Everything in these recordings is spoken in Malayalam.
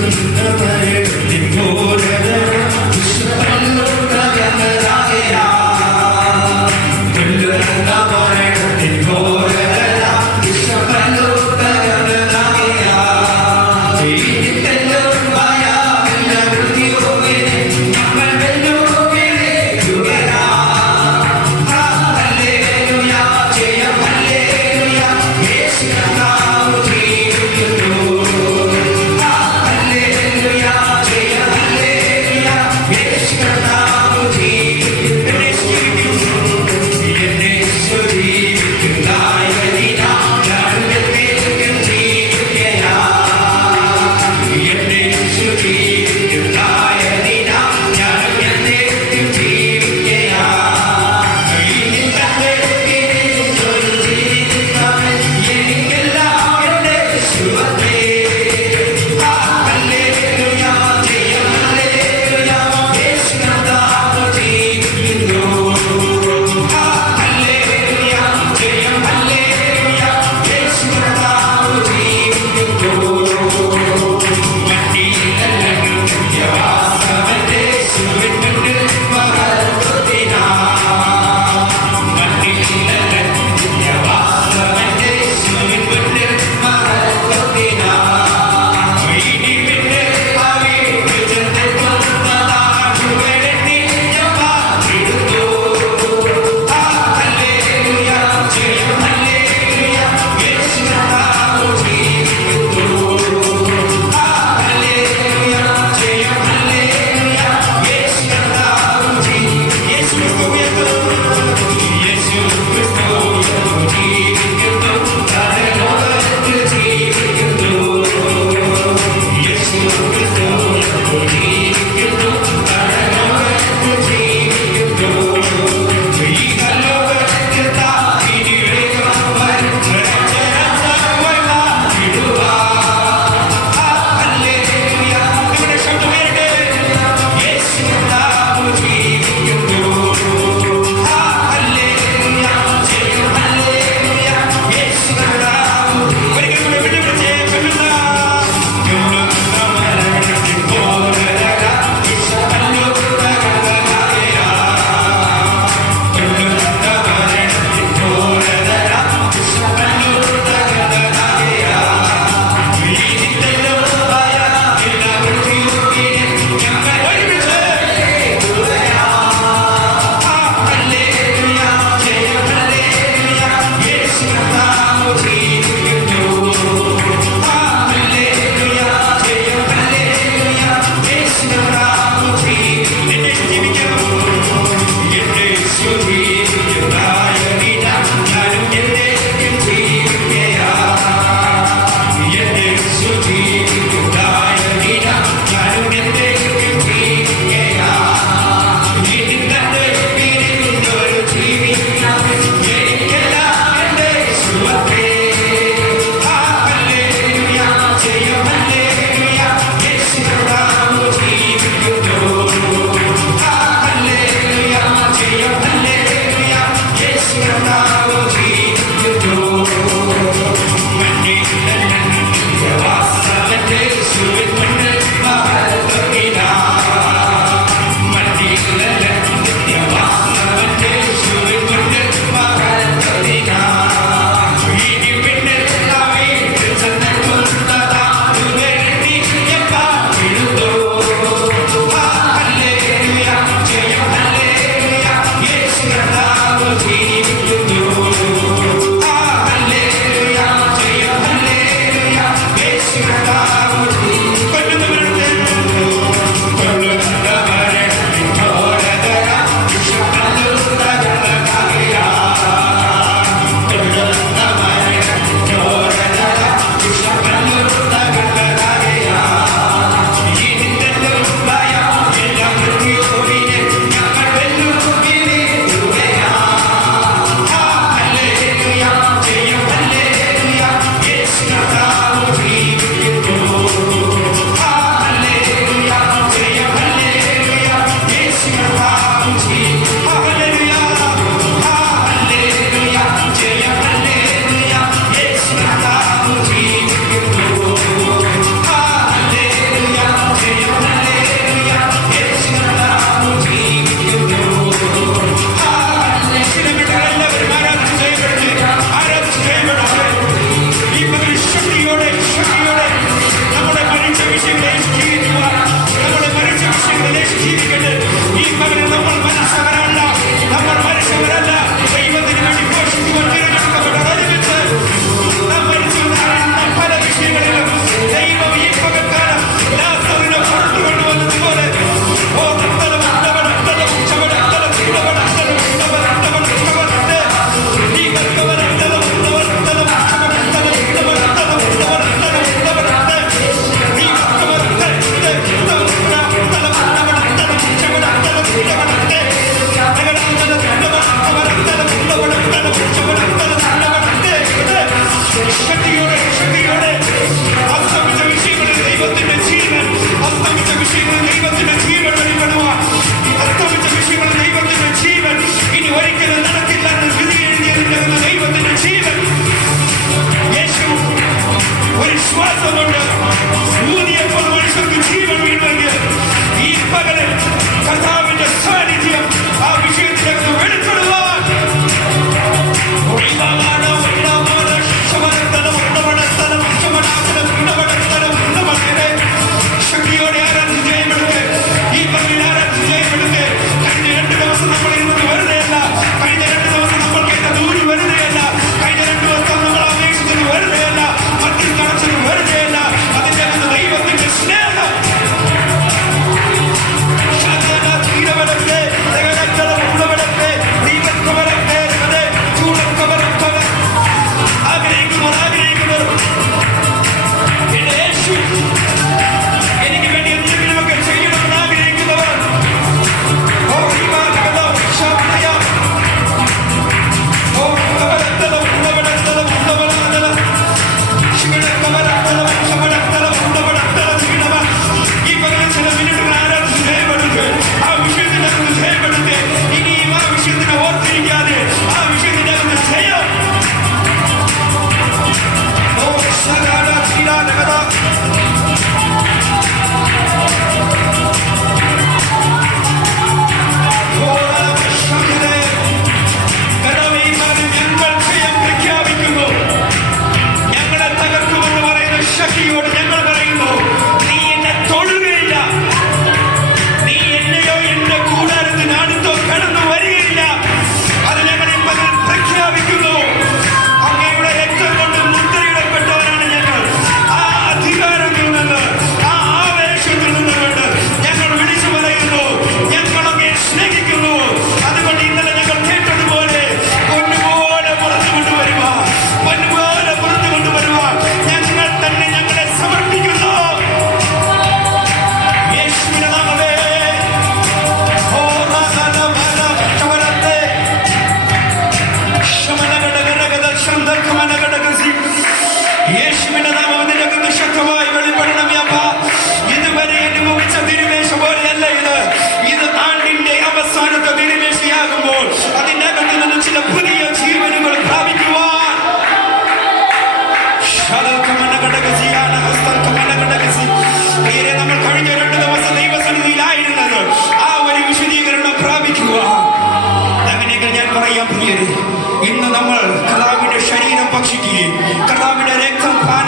good.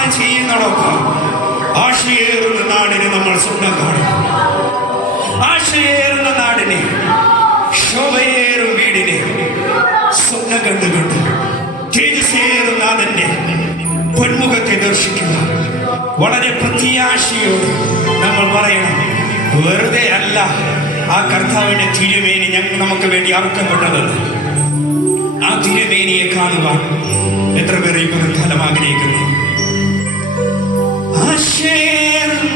നമ്മളോടൊപ്പം ആശയേറുന്ന നാടിനെ നമ്മൾ സ്വപ്നം കാണും. ആശയേറുന്ന നാടിനെ ശോഭയേറും വീടിനെ സ്വപ്നം കണ്ടുകൊണ്ട് തേജസ്സേറും നാഥന്റെ പൊന്മുഖത്തെ ദർശിക്കുക. വളരെ പ്രത്യാശയോട് നമ്മൾ പറയണം വെറുതെ അല്ല ആ കർത്താവിന്റെ തിരുമേനി ഞങ്ങൾ നമുക്ക് വേണ്ടി അർക്കപ്പെട്ടത് ആ തിരുമേനിയെ കാണുവാൻ എത്ര പേർ ഈ ഫലം ആഗ്രഹിക്കുന്നു? ആശേറും